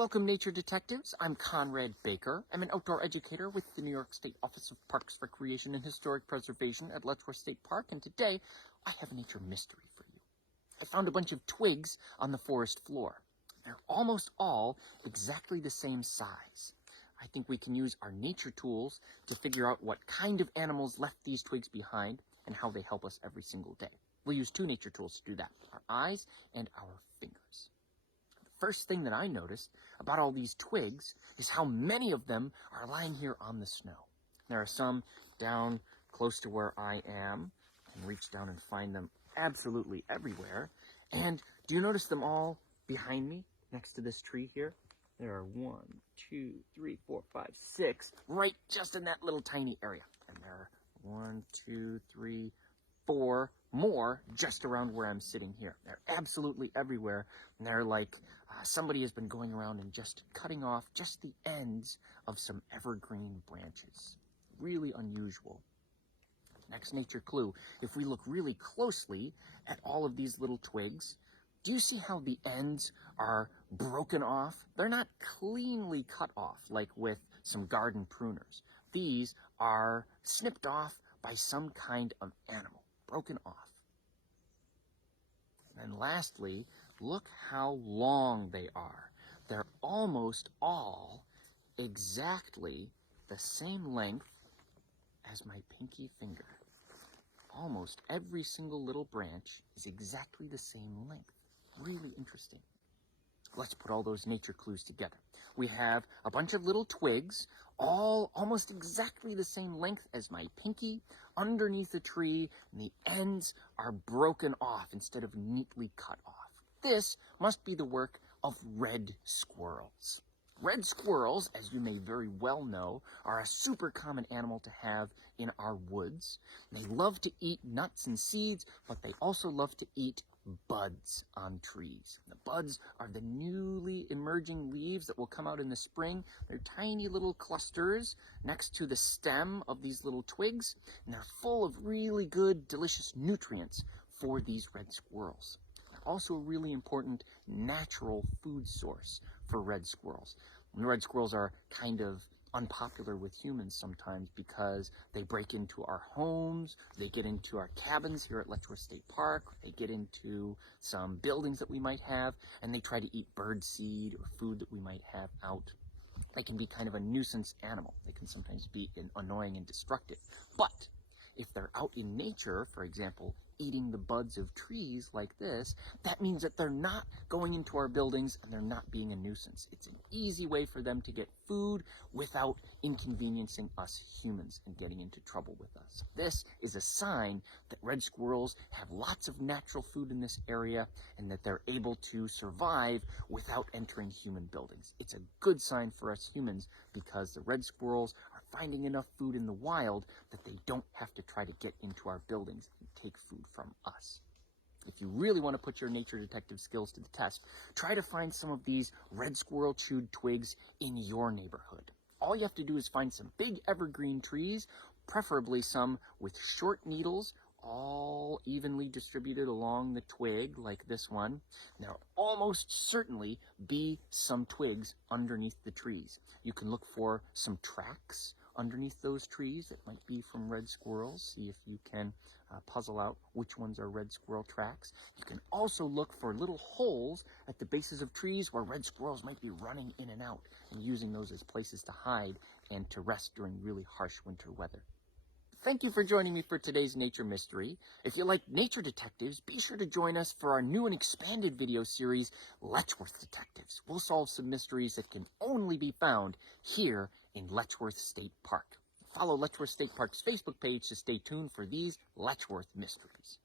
Welcome, Nature Detectives. I'm Conrad Baker. I'm an outdoor educator with the New York State Office of Parks, Recreation, and Historic Preservation at Letchworth State Park, and today I have a nature mystery for you. I found a bunch of twigs on the forest floor. They're almost all exactly the same size. I think we can use our nature tools to figure out what kind of animals left these twigs behind and how they help us every single day. We'll use two nature tools to do that, our eyes and our fingers. First thing that I noticed about all these twigs is how many of them are lying here on the snow. There are some down close to where I am. I can reach down and find them absolutely everywhere. And do you notice them all behind me next to this tree here? There are 1, 2, 3, 4, 5, 6 right just in that little tiny area. And there are 1, 2, 3, 4 more just around where I'm sitting here. They're absolutely everywhere, and they're like somebody has been going around and just cutting off just the ends of some evergreen branches. Really unusual. Next nature clue, if we look really closely at all of these little twigs, do you see how the ends are broken off? They're not cleanly cut off like with some garden pruners. These are snipped off by some kind of animal, broken off. And lastly, look how long they are. They're almost all exactly the same length as my pinky finger. Almost every single little branch is exactly the same length. Really interesting. Let's put all those nature clues together. We have a bunch of little twigs, all almost exactly the same length as my pinky, underneath the tree, and the ends are broken off instead of neatly cut off. This must be the work of red squirrels. Red squirrels, as you may very well know, are a super common animal to have in our woods. They love to eat nuts and seeds, but they also love to eat buds on trees. The buds are the newly emerging leaves that will come out in the spring. They're tiny little clusters next to the stem of these little twigs, and they're full of really good, delicious nutrients for these red squirrels. They're also a really important natural food source for red squirrels. And red squirrels are kind of unpopular with humans sometimes because they break into our homes, they get into our cabins here at Letchworth State Park, they get into some buildings that we might have, and they try to eat bird seed or food that we might have out. They can be kind of a nuisance animal. They can sometimes be annoying and destructive. But if they're out in nature, for example, eating the buds of trees like this, that means that they're not going into our buildings and they're not being a nuisance. It's an easy way for them to get food without inconveniencing us humans and getting into trouble with us. This is a sign that red squirrels have lots of natural food in this area and that they're able to survive without entering human buildings. It's a good sign for us humans because the red squirrels are finding enough food in the wild that they don't have to try to get into our buildings and take food from us. If you really want to put your nature detective skills to the test, try to find some of these red squirrel chewed twigs in your neighborhood. All you have to do is find some big evergreen trees, preferably some with short needles, all evenly distributed along the twig like this one. There'll almost certainly be some twigs underneath the trees. You can look for some tracks underneath those trees. It might be from red squirrels. See if you can puzzle out which ones are red squirrel tracks. You can also look for little holes at the bases of trees where red squirrels might be running in and out and using those as places to hide and to rest during really harsh winter weather. Thank you for joining me for today's Nature Mystery. If you like Nature Detectives, be sure to join us for our new and expanded video series, Letchworth Detectives. We'll solve some mysteries that can only be found here in Letchworth State Park. Follow Letchworth State Park's Facebook page to stay tuned for these Letchworth mysteries.